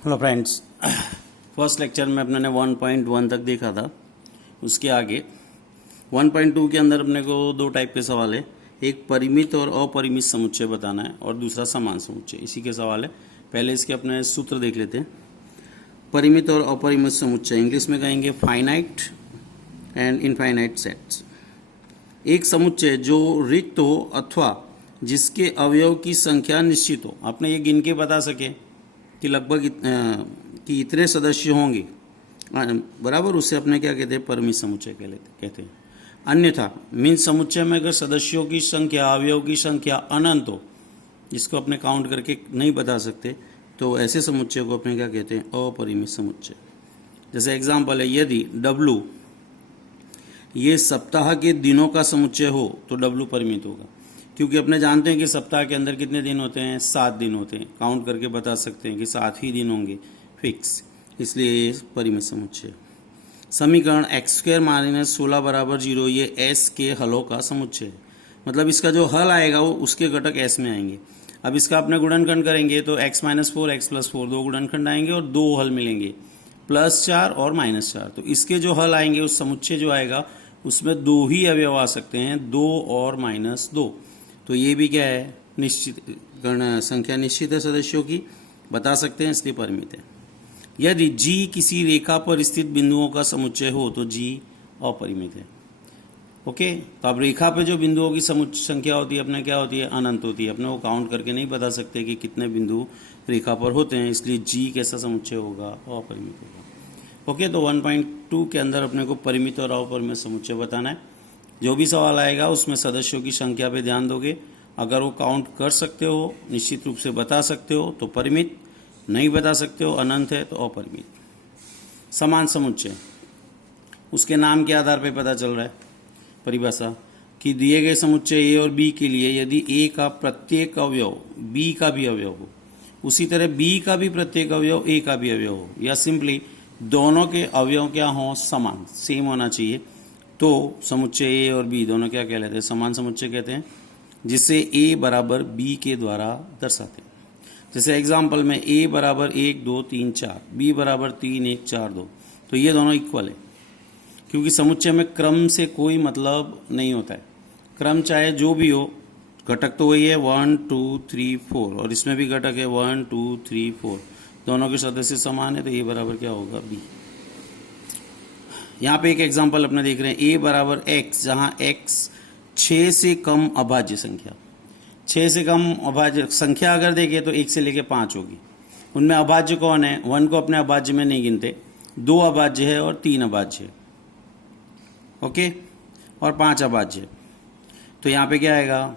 Hello friends, first lecture में अपने ने 1.1 तक देखा था। उसके आगे 1.2 के अंदर अपने को दो टाइप के सवाल है। एक परिमित और अपरिमित समुच्चय बताना है और दूसरा समान समुच्चय। इसी के सवाल है। पहले इसके अपने सूत्र देख लेते हैं। परिमित और अपरिमित समुच्चय इंग्लिश में कहेंगे फाइनाइट एंड इनफाइनाइट सेट्स। एक समुच्चय जो रिक्त हो अथवा जिसके अवयव की संख्या निश्चित हो। आपने ये गिन के बता सके कि लगभग कि इतने सदस्य होंगे, बराबर, उससे अपने क्या कहते हैं, परिमित समुच्चय कहते हैं। अन्यथा मीन समुच्चय में अगर सदस्यों की संख्या, अवयव की संख्या अनंत हो, जिसको अपने काउंट करके नहीं बता सकते, तो ऐसे समुच्चय को अपने क्या कहते हैं, अपरिमित समुच्चय। जैसे एग्जाम्पल है, यदि W ये सप्ताह के दिनों का समुच्चय हो तो W परिमित होगा, क्योंकि अपने जानते हैं कि सप्ताह के अंदर कितने दिन होते हैं, 7 दिन होते हैं। काउंट करके बता सकते हैं कि 7 ही दिन होंगे फिक्स, इसलिए ये परिमित समुच्चय। समीकरण x² - 16 = 0 ये s के हलों का समुच्चय है। मतलब इसका जो हल आएगा वो उसके घटक s में आएंगे। अब इसका अपने गुणनखंड करेंगे तो x - 4 x + 4 दो गुणनखंड आएंगे और दो हल मिलेंगे, +4 और -4। तो इसके जो हल आएंगे, उस समुच्चय जो आएगा उसमें दो ही अवयव आ सकते हैं, 2 और -2। तो ये भी क्या है, निश्चित संख्या निश्चित है सदस्यों की, बता सकते हैं, इसलिए परिमित है। यदि G किसी रेखा पर स्थित बिंदुओं का समुच्चय हो तो G अपरिमित है। ओके, तो अब रेखा पे जो बिंदुओं की संख्या होती है अपने क्या होती है, अनंत होती है। अपने वो काउंट करके नहीं बता सकते कि कितने बिंदु रेखा पर होते हैं, इसलिए G कैसा समुच्चय होगा, अपरिमित होगा। ओके, तो 1.2 के अंदर अपने को परिमित और अपरिमित समुच्चय बताना है। जो भी सवाल आएगा उसमें सदस्यों की संख्या पे ध्यान दोगे। अगर वो काउंट कर सकते हो, निश्चित रूप से बता सकते हो तो परिमित, नहीं बता सकते हो, अनंत है तो अपरिमित। समान समुच्चय उसके नाम के आधार पर पता चल रहा है परिभाषा कि दिए गए समुच्चय ए और बी के लिए यदि ए का प्रत्येक अवयव बी का भी अवयव हो, उसी तरह बी का भी प्रत्येक अवयव ए का भी अवयव हो, या सिंपली दोनों के अवयव क्या हो, समान, सेम होना चाहिए, तो समुच्चय ए और बी दोनों क्या कहलाते हैं, समान समुच्चय कहते हैं, जिसे ए बराबर बी के द्वारा दर्शाते हैं। जैसे एग्जाम्पल में ए बराबर 1 2 3 4, बी बराबर 3 1 4 2, तो ये दोनों इक्वल है, क्योंकि समुच्चय में क्रम से कोई मतलब नहीं होता है। क्रम चाहे जो भी हो, घटक तो वही है 1 2 3 4, और इसमें भी घटक है 1 2 3 4, दोनों के सदस्य समान है, तो ए बराबर क्या होगा, बी। यहाँ पे एक एग्जाम्पल अपने देख रहे हैं, a बराबर x, जहाँ x 6 से कम अभाज्य संख्या, 6 से कम अभाज्य संख्या अगर देखें तो 1 से लेके 5 होगी। उनमें अभाज्य कौन है, 1 को अपने अभाज्य में नहीं गिनते, 2 अभाज्य है और 3 अभाज्य है, ओके, और 5 अभाज्य। तो यहाँ पे क्या आएगा,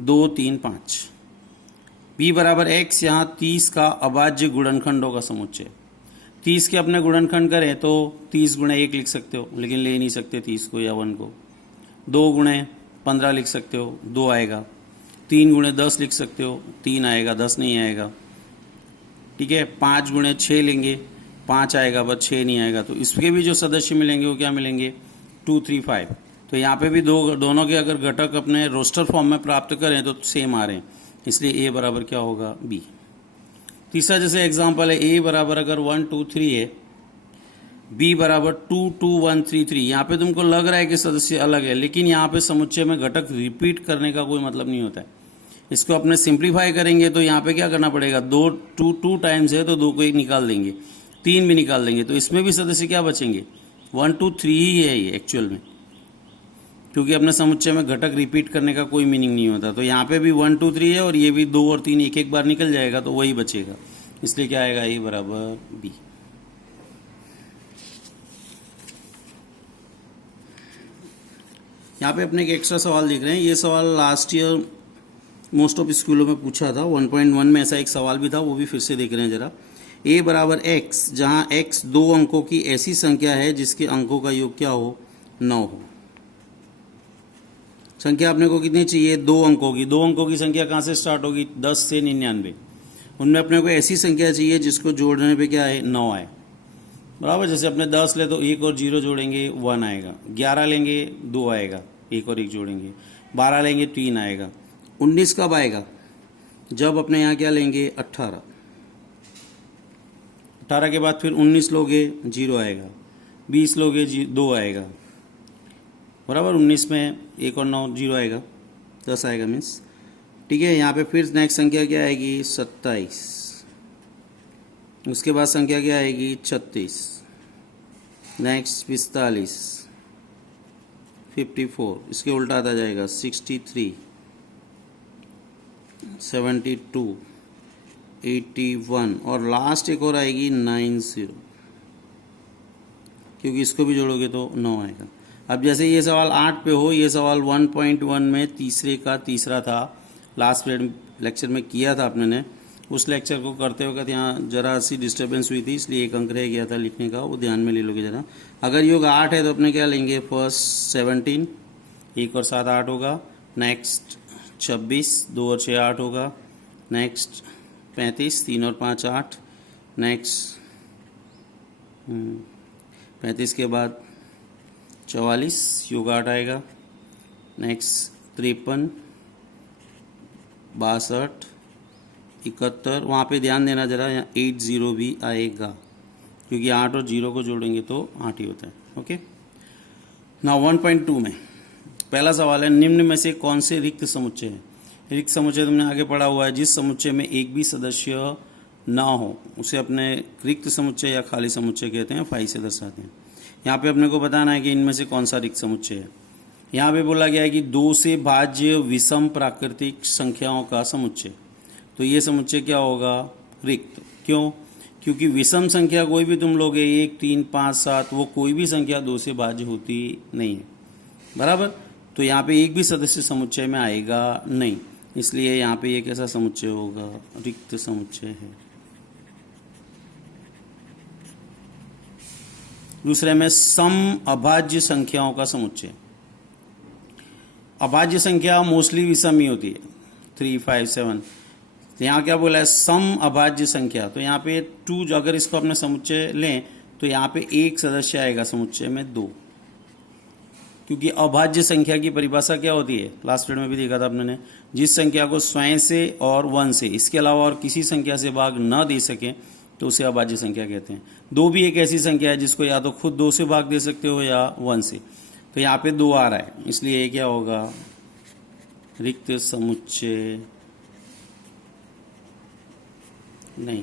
2 3 5। b बराबर x, यहाँ 30 का अभाज्य गुणनखंडों का समुच्चय। 30 के अपने गुणनखंड करें तो 30 × 1 लिख सकते हो, लेकिन ले नहीं सकते 30 को या 1 को। 2 × 15 लिख सकते हो, 2 आएगा। 3 × 10 लिख सकते हो, 3 आएगा, 10 नहीं आएगा। ठीक है, 5 × 6 लेंगे, 5 आएगा, बस 6 नहीं आएगा। तो इसके भी जो सदस्य मिलेंगे वो क्या मिलेंगे, 2 3 5। तो यहाँ पे भी दोनों के अगर घटक अपने रोस्टर फॉर्म में प्राप्त करें तो सेम आ रहे हैं, इसलिए ए बराबर क्या होगा, बी। तीसरा जैसे एग्जाम्पल है, ए बराबर अगर 1 2 3 है, बी बराबर 2 2 1 3 3। यहाँ पे तुमको लग रहा है कि सदस्य अलग है, लेकिन यहाँ पे समुच्चय में घटक रिपीट करने का कोई मतलब नहीं होता है। इसको अपने सिंप्लीफाई करेंगे तो यहाँ पे क्या करना पड़ेगा, 2 टाइम्स है तो 2 को एक निकाल देंगे, 3 भी निकाल देंगे, तो इसमें भी सदस्य क्या बचेंगे, 1 2 3 ही है ये एक्चुअल में, क्योंकि अपने समुच्चय में घटक रिपीट करने का कोई मीनिंग नहीं होता। तो यहाँ पे भी 1 2 3 है और ये भी 2 और 3 एक एक बार निकल जाएगा, तो वही बचेगा, इसलिए क्या आएगा, ए बराबर बी। यहाँ पे अपने एक एक्स्ट्रा सवाल देख रहे हैं। ये सवाल लास्ट ईयर मोस्ट ऑफ स्कूलों में पूछा था, 1.1 में ऐसा एक सवाल भी था, वो भी फिर से देख रहे हैं जरा। ए बराबर x, जहाँ x 2 अंकों की ऐसी संख्या है जिसके अंकों का योग क्या हो, 9 हो। संख्या अपने को कितनी चाहिए, 2 अंकों की। 2 अंकों की संख्या कहाँ से स्टार्ट होगी, 10 से 99। उनमें अपने को ऐसी संख्या चाहिए जिसको जोड़ने पे क्या है, 9 आए, बराबर। जैसे अपने 10 ले तो 1 और 0 जोड़ेंगे 1 आएगा, 11 लेंगे 2 आएगा, 1 और 1 जोड़ेंगे, 12 लेंगे 3 आएगा, 19 कब आएगा, जब अपने यहाँ क्या लेंगे, 18। 18 के बाद फिर 19 लोगे 0 आएगा, 20 लोगे 2 आएगा, बराबर। 19 में 1 और 9 0 आएगा, 10 आएगा मीन्स, ठीक है। यहाँ पे फिर नेक्स्ट संख्या क्या आएगी 27, उसके बाद संख्या क्या आएगी 36, नेक्स्ट 45, 54, इसके उल्टा आता जाएगा 63, 72, 81 और लास्ट एक और आएगी 90, क्योंकि इसको भी जोड़ोगे तो 9 आएगा। अब जैसे ये सवाल 8 पे हो, ये सवाल 1.1 में तीसरे का तीसरा था, लास्ट लेक्चर में किया था आपने ने, उस लेक्चर को करते वक्त यहाँ जरा सी डिस्टर्बेंस हुई थी, इसलिए एक अंक रह गया था लिखने का, वो ध्यान में ले लोगे जरा। अगर योग 8 है तो अपने क्या लेंगे, फर्स्ट 17, 1 और 7 8 होगा, नेक्स्ट 26, 2 और 6 8 होगा, नेक्स्ट 35, 3 और 5 8, नेक्स्ट 35 के बाद 44, योग 8 आएगा, नेक्स्ट 53, 62, 71, वहाँ पे ध्यान देना जरा, यहाँ 80 भी आएगा, क्योंकि 8 और 0 को जोड़ेंगे तो 8 ही होता है। ओके, नाउ 1.2 में पहला सवाल है, निम्न में से कौन से रिक्त समुच्चय है। रिक्त समुच्चय तुमने आगे पढ़ा हुआ है, जिस समुच्चय में एक भी सदस्य ना हो उसे अपने रिक्त समुच्चय या खाली समुच्चय कहते हैं, फाई से दर्शाते हैं। यहाँ पे अपने को बताना है कि इनमें से कौन सा रिक्त समुच्चय है। यहाँ पे बोला गया है कि 2 से भाज्य विषम प्राकृतिक संख्याओं का समुच्चय, तो ये समुच्चय क्या होगा, रिक्त। क्यों, क्योंकि विषम संख्या कोई भी तुम लोगे 1 3 5 7, वो कोई भी संख्या 2 से भाज्य होती नहीं है, बराबर। तो यहाँ पे एक भी सदस्य समुच्चय में आएगा नहीं, इसलिए यहाँ पे ये कैसा समुच्चय होगा, रिक्त समुच्चय है। दूसरे में सम अभाज्य संख्याओं का समुच्चय। अभाज्य संख्या मोस्टली विषम ही होती है, 3 5 7। तो यहाँ क्या बोला है, सम अभाज्य संख्या, तो यहाँ पे 2, अगर इसको अपने समुच्चय लें तो यहाँ पे एक सदस्य आएगा समुच्चय में 2, क्योंकि अभाज्य संख्या की परिभाषा क्या होती है, लास्ट पीरियड में भी देखा था आपने ने, जिस संख्या को स्वयं से और 1 से, इसके अलावा और किसी संख्या से भाग न दे सके तो उसे अभाज्य संख्या कहते हैं। 2 भी एक ऐसी संख्या है जिसको या तो खुद 2 से भाग दे सकते हो या 1 से, तो यहाँ पे 2 आ रहा है, इसलिए ये क्या होगा, रिक्त समुच्चय नहीं।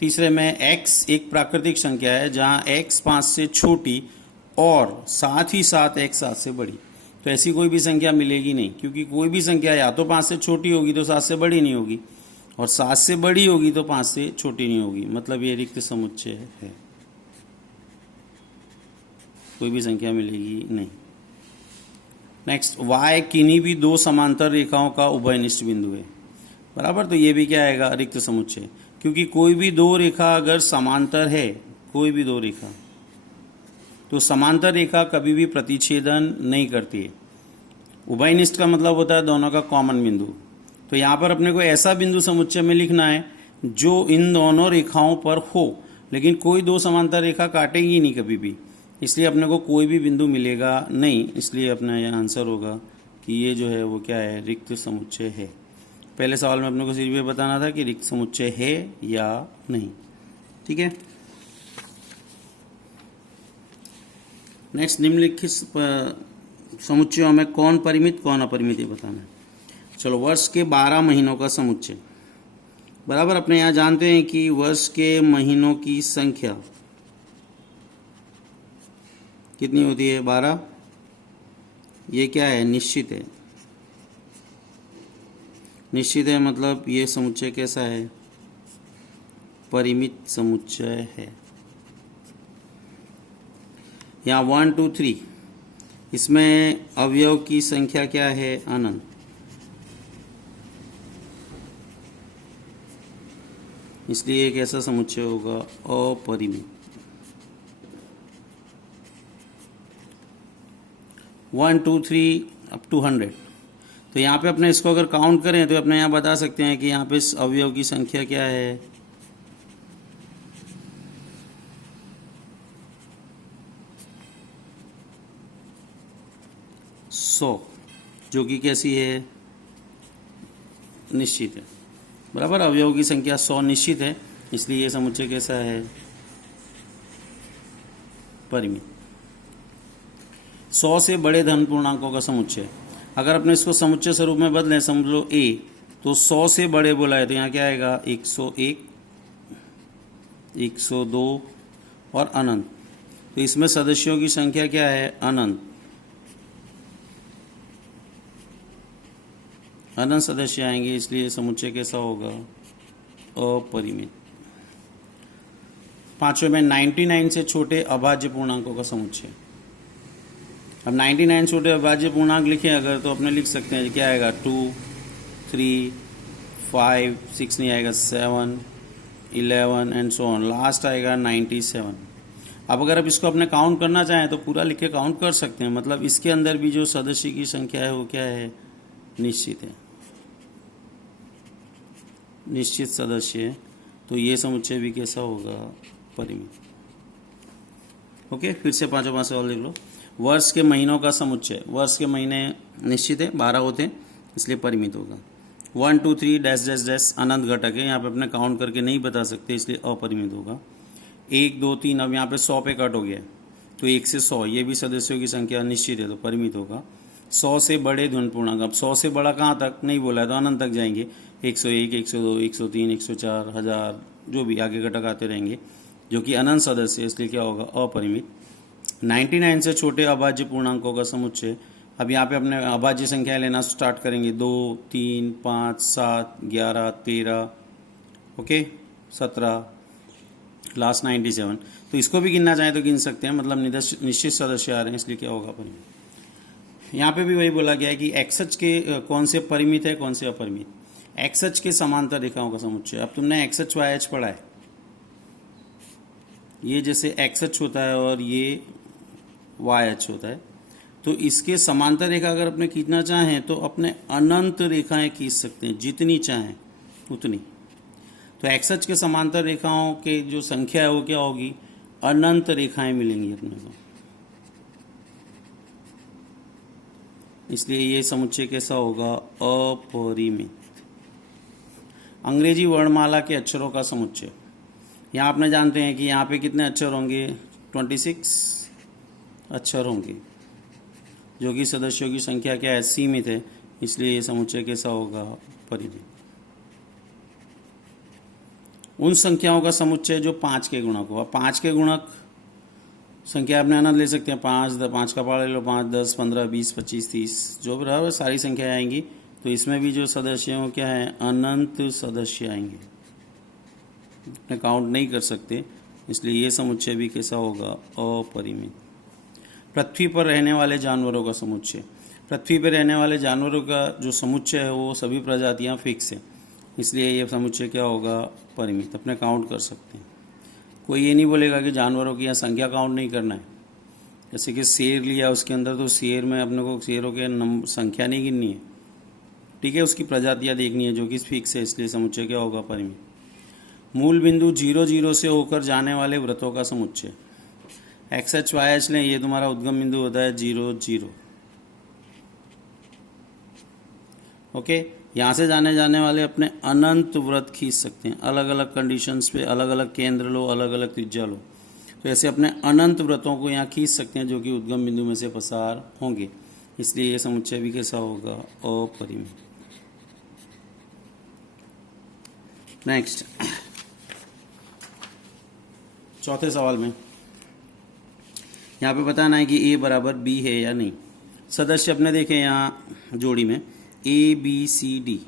तीसरे में x एक प्राकृतिक संख्या है जहां x 5 से छोटी और साथ ही साथ x 7 से बड़ी, तो ऐसी कोई भी संख्या मिलेगी नहीं, क्योंकि कोई भी संख्या या तो 5 से छोटी होगी तो 7 से बड़ी नहीं होगी, और 7 से बड़ी होगी तो 5 से छोटी नहीं होगी, मतलब ये रिक्त समुच्चय है, कोई भी संख्या मिलेगी नहीं। नेक्स्ट, y किन्हीं भी 2 समांतर रेखाओं का उभयनिष्ठ बिंदु है, बराबर। तो ये भी क्या आएगा, रिक्त समुच्चय, क्योंकि कोई भी 2 रेखा अगर समांतर है, कोई भी 2 रेखा, तो समांतर रेखा कभी भी प्रतिच्छेदन नहीं करती है। उभयनिष्ठ का मतलब होता है दोनों का कॉमन बिंदु, तो यहाँ पर अपने को ऐसा बिंदु समुच्चय में लिखना है जो इन दोनों रेखाओं पर हो, लेकिन कोई 2 समांतर रेखा काटेगी नहीं कभी भी, इसलिए अपने को कोई भी बिंदु मिलेगा नहीं, इसलिए अपना यह आंसर होगा कि ये जो है वो क्या है, रिक्त समुच्चय है। पहले सवाल में अपने को सिर्फ ये बताना था कि रिक्त समुच्चय है या नहीं, ठीक है। नेक्स्ट, निम्नलिखित समुच्चयों में कौन परिमित कौन अपरिमित ये बताना है। चलो, वर्ष के 12 महीनों का समुच्चय, बराबर। अपने यहाँ जानते हैं कि वर्ष के महीनों की संख्या कितनी होती है, 12। ये क्या है, निश्चित है, निश्चित है, मतलब ये समुच्चय कैसा है, परिमित समुच्चय है। यहाँ 1 2 3, इसमें अवयव की संख्या क्या है, अनंत, इसलिए एक ऐसा समुच्चय होगा अपरिमित। 1 2 3 अप टू 100, तो यहाँ पे अपने इसको अगर काउंट करें तो अपने यहाँ बता सकते हैं कि यहाँ पे इस अवयव की संख्या क्या है, 100, जो कि कैसी है, निश्चित है। बराबर। अवयवों की संख्या 100 निश्चित है, इसलिए ये समुच्चय कैसा है, परिमित। 100 से बड़े धन पूर्णांकों का समुच्चय, अगर अपने इसको समुच्चय स्वरूप में बदलें, समझ लो a, तो 100 से बड़े बोला है तो यहाँ क्या आएगा, 101, 102 और अनंत। तो इसमें सदस्यों की संख्या क्या है, अनंत। अनंत सदस्य आएंगे, इसलिए समुच्चय कैसा होगा, अपरिमित। पांचवें में 99 से छोटे अभाज्य पूर्णांकों का समुच्चय। अब 99 छोटे अभाज्य पूर्णांक लिखें अगर, तो अपने लिख सकते हैं क्या आएगा, 2, 3, 5, 6 नहीं आएगा, 7, 11 एंड सो ऑन, लास्ट आएगा 97। अब अगर आप इसको अपने काउंट करना चाहें तो पूरा लिख के काउंट कर सकते हैं, मतलब इसके अंदर भी जो सदस्य की संख्या है वो क्या है, निश्चित है, निश्चित सदस्य है। तो ये समुच्चय भी कैसा होगा, परिमित। ओके, फिर से पांचों सवाल देख लो। वर्ष के महीनों का समुच्चय, वर्ष के महीने निश्चित है, 12 होते हैं, इसलिए परिमित होगा। 1, 2, 3 डैश डैश डैश अनंत घटक है, यहाँ पे अपने काउंट करके नहीं बता सकते, इसलिए अपरिमित होगा। 1, 2, 3, अब यहाँ पे 100 पे कट हो गया, तो 1 से 100, ये भी सदस्यों की संख्या निश्चित है, तो परिमित होगा। 100 से बड़े धन पूर्णांक, अब 100 से बड़ा कहाँ तक नहीं बोला है, तो अनंत तक जाएंगे, 101, 102, 103, 104, 1000, जो भी आगे घटक आते रहेंगे, जो कि अनंत सदस्य है, इसलिए क्या होगा, अपरिमित। 99 से छोटे अभाज्य पूर्णांकों का समुच्चय, अब यहाँ पे अपने अभाज्य संख्या लेना स्टार्ट करेंगे, 2, 3, 5, 7, 11, 13, ओके, 17, लास्ट 97। तो इसको भी गिनना चाहें तो गिन सकते हैं, मतलब निश्चित सदस्य आ रहे हैं, इसलिए क्या होगा, परिमित। यहाँ पे भी वही बोला गया है कि एक्सएच के कौन से परिमित है, कौन से अपरिमित। एक्सएच के समांतर रेखाओं का समुच्चय, अब तुमने एक्सएच वाईएच पढ़ा है, ये जैसे एक्सएच होता है और ये वाईएच होता है, तो इसके समांतर रेखा अगर अपने खींचना चाहें तो अपने अनंत रेखाएं खींच सकते हैं, जितनी चाहें उतनी। तो एक्सएच के समांतर रेखाओं के जो संख्या है वो क्या होगी, अनंत रेखाएं मिलेंगी अपने को, इसलिए ये समुच्चय कैसा होगा, अपरिमित। अंग्रेजी वर्णमाला के अक्षरों का समुच्चय, यहाँ आपने जानते हैं कि यहाँ पे कितने अक्षर होंगे, 26 अक्षर होंगे, जो कि सदस्यों की संख्या क्या है, सीमित है, इसलिए ये समुच्चय कैसा होगा, परिमित। उन संख्याओं का समुच्चय जो 5 के गुणक हो, 5 के गुणक संख्या अपने अनंत ले सकते हैं, 5 का पारा ले लो, 5, 10, 15, 20, 25, 30, जो बराबर सारी संख्या आएंगी, तो इसमें भी जो सदस्य हो क्या है, अनंत सदस्य आएंगे, अपने काउंट नहीं कर सकते, इसलिए ये समुच्चय भी कैसा होगा, अपरिमित। पृथ्वी पर रहने वाले जानवरों का समुच्चय, पृथ्वी पर रहने वाले जानवरों का जो समुच्चय है वो सभी प्रजातियां फिक्स है, इसलिए ये समुच्चय क्या होगा, परिमित, अपने काउंट कर सकते हैं। कोई ये नहीं बोलेगा कि जानवरों की यहाँ संख्या काउंट नहीं करना है, जैसे कि शेर लिया उसके अंदर, तो शेर में अपने को शेरों के संख्या नहीं गिननी है, ठीक है, उसकी प्रजातियाँ देखनी है जो कि फिक्स है, इसलिए समुच्चय क्या होगा, परिमित। मूल बिंदु 0, 0 से होकर जाने वाले वृत्तों का समुच्चय, एक्सएच वाईएच लें, ये तुम्हारा उद्गम बिंदु होता है 0, 0, ओके। यहाँ से जाने वाले अपने अनंत वृत्त खींच सकते हैं, अलग अलग कंडीशंस पे अलग अलग केंद्र लो, अलग अलग त्रिज्या लो, तो ऐसे अपने अनंत वृत्तों को यहाँ खींच सकते हैं जो कि उद्गम बिंदु में से पसार होंगे, इसलिए ये समुच्चय भी कैसा होगा, अपरिमित। नेक्स्ट, चौथे सवाल में यहाँ पे बताना है कि ए बराबर बी है या नहीं। सदस्य अपने देखें यहाँ जोड़ी में ए बी सी डी,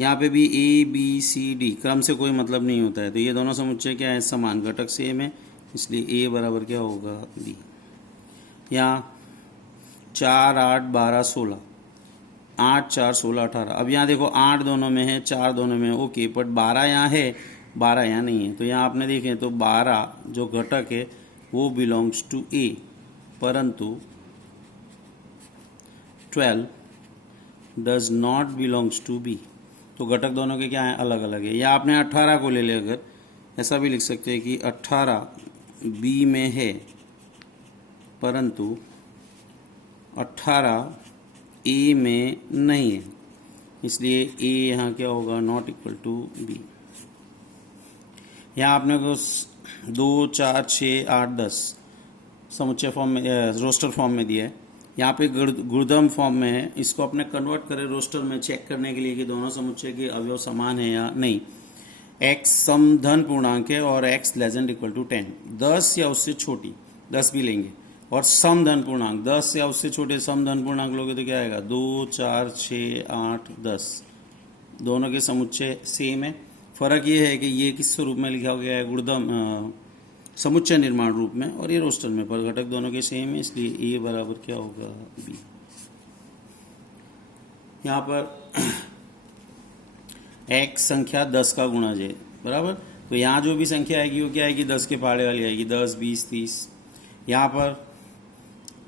यहाँ पे भी ए बी सी डी, क्रम से कोई मतलब नहीं होता है, तो ये दोनों समुच्चय क्या है, समान, घटक सेम है, इसलिए ए बराबर क्या होगा, बी। यहाँ 4, 8, 12, 16, 8, 4, 16, 18, अब यहाँ देखो 8 दोनों में है, 4 दोनों में है, ओके, बट 12 यहाँ है, 12 यहाँ नहीं है, तो यहाँ आपने देखें तो 12 जो घटक है वो बिलोंग्स टू ए, परंतु 12 does not belongs to B, तो घटक दोनों के क्या हैं, अलग अलग है। या आपने 18 को ले ले, अगर ऐसा भी लिख सकते हैं कि 18 बी में है, परंतु 18 ए में नहीं है, इसलिए ए यहाँ क्या होगा, नॉट इक्वल टू बी। यहाँ आपने को 2, 4, 6, 8, 10 समुच्चय फॉर्म में, रोस्टर फॉर्म में दिया है। यहाँ पे गुणधर्म फॉर्म में है, इसको अपने कन्वर्ट करें रोस्टर में चेक करने के लिए कि दोनों समुच्चय के अवयव समान है या नहीं। x सम धन पूर्णांक है और x लेस इक्वल टू 10, 10 या उससे छोटी, 10 भी लेंगे, और सम धन पूर्णांक 10 या उससे छोटे सम धन पूर्णांक लोगे तो क्या आएगा, 2, 4, 6, 8, 10 दोनों के समुच्चय सेम है। फर्क ये है कि ये किस रूप में लिखा गया है, गुणधर्म समुच्चय निर्माण रूप में, और ये रोस्टर में, पर घटक दोनों के सेम है, इसलिए a बराबर क्या होगा, b। यहाँ पर x संख्या 10 का गुणज है, बराबर। तो यहाँ जो भी संख्या आएगी वो क्या आएगी, 10 के पहाड़े वाली आएगी, 10, 20, 30। यहाँ पर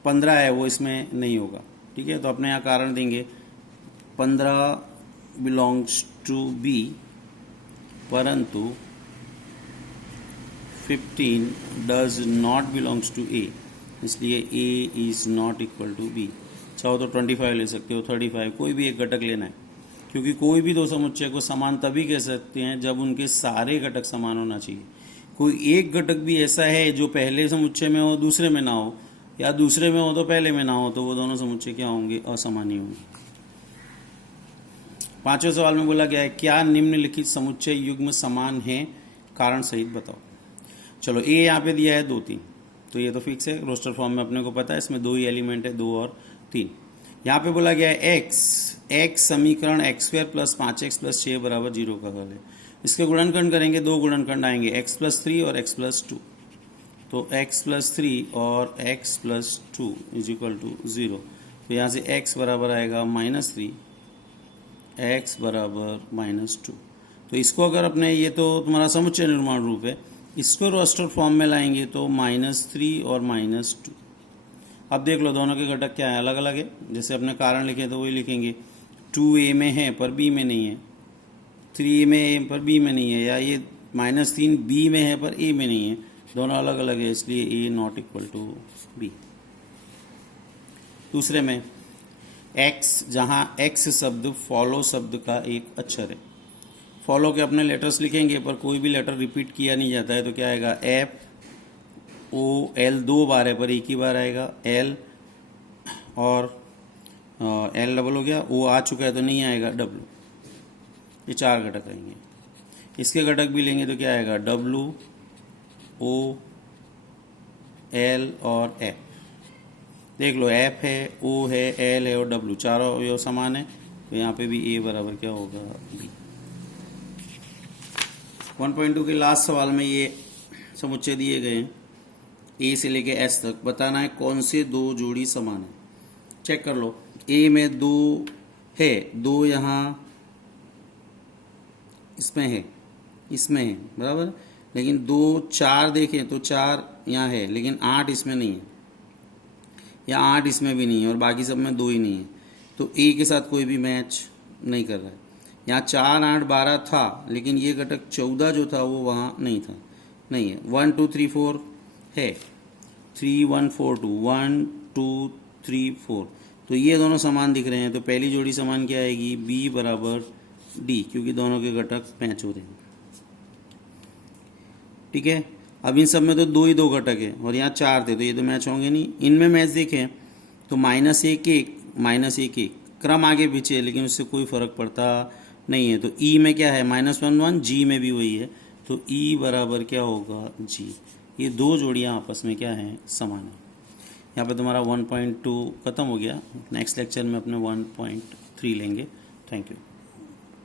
15 है, वो इसमें नहीं होगा, ठीक है। तो अपने यहाँ कारण देंगे, 15 बिलोंग्स टू b, परंतु 15 does not belongs to a, इसलिए a is not equal to b। चाहो तो 25 ले सकते हो, 35, कोई भी एक घटक लेना है, क्योंकि कोई भी दो समुच्चय को समान तभी कह सकते हैं जब उनके सारे घटक समान होना चाहिए। कोई एक घटक भी ऐसा है जो पहले समुच्चय में हो दूसरे में ना हो, या दूसरे में हो तो पहले में ना हो, तो वो दोनों समुच्चय क्या होंगे, असमान ही होंगे। 5वें सवाल में बोला गया है, क्या निम्नलिखित समुच्चय युग्म समान है, कारण सहित बताओ। चलो ए यहाँ पे दिया है 2, 3, तो ये तो फिक्स है, रोस्टर फॉर्म में अपने को पता है, इसमें 2 ही एलिमेंट है, 2 और 3। यहाँ पे बोला गया है x समीकरण x² + 5x + 6 बराबर 0 का हल है। इसके गुणनखंड करेंगे, 2 गुणनखंड आएंगे, x + 3 और x + 2। तो x + 3 और x + 2 = 0। तो यहाँ से x बराबर आएगा -3, x बराबर -2। तो इसको अगर अपने, ये तो तुम्हारा समुच्चय निर्माण रूप है, इसको रोस्टर फॉर्म में लाएंगे तो -3 और -2। अब देख लो दोनों के घटक क्या है, अलग अलग है। जैसे अपने कारण लिखे तो वही लिखेंगे, 2a में है पर b में नहीं है, 3a में है पर b में नहीं है, या ये -3 b में है पर a में नहीं है, दोनों अलग अलग है, इसलिए a not equal to b। दूसरे में x, जहाँ x शब्द फॉलो शब्द का एक अक्षर है। फॉलो के अपने लेटर्स लिखेंगे, पर कोई भी लेटर रिपीट किया नहीं जाता है, तो क्या आएगा, एफ ओ एल 2 बार है पर एक ही बार आएगा, एल और एल डबल हो गया, ओ आ चुका है तो नहीं आएगा, डब्लू। ये 4 घटक रहेंगे। इसके घटक भी लेंगे तो क्या आएगा, डब्लू, ओ, एल और एफ। देख लो, एफ है, ओ है, एल है और डब्लू, चारों अवयव समान है, तो यहाँ पे भी ए बराबर क्या होगा, बी। 1.2 के लास्ट सवाल में ये समुच्चय दिए गए हैं, ए से लेके एस तक। बताना है कौन से 2 जोड़ी समान है। चेक कर लो, ए में 2 है, 2 यहाँ इसमें है, बराबर। लेकिन 2, 4 देखें तो 4 यहाँ है, लेकिन 8 इसमें नहीं है, या 8 इसमें भी नहीं है, और बाकी सब में 2 ही नहीं है। तो ए के साथ कोई भी मैच नहीं कर रहा है। यहाँ 4, 8, 12 था, लेकिन ये घटक 14 जो था वो वहाँ नहीं था, नहीं है। 1, 2, 3, 4 है, 3, 1, 4, 2, 1, 2, 3, 4, तो ये दोनों समान दिख रहे हैं। तो पहली जोड़ी समान क्या आएगी, बी बराबर डी, क्योंकि दोनों के घटक मैच हो रहे हैं, ठीक है। अब इन सब में तो 2 ही 2 घटक है, और यहाँ 4 थे, तो ये तो मैच होंगे नहीं। इनमें मैच देखें तो -1, 1, -1, 1, क्रम आगे पीछे है, लेकिन उससे कोई फर्क पड़ता नहीं है। तो ई में क्या है, -1, 1, जी में भी वही है, तो ई बराबर क्या होगा, जी। ये 2 जोड़ियाँ आपस में क्या हैं, समान है। यहाँ पे तुम्हारा 1.2 खत्म हो गया। नेक्स्ट लेक्चर में अपने 1.3 लेंगे। Thank you.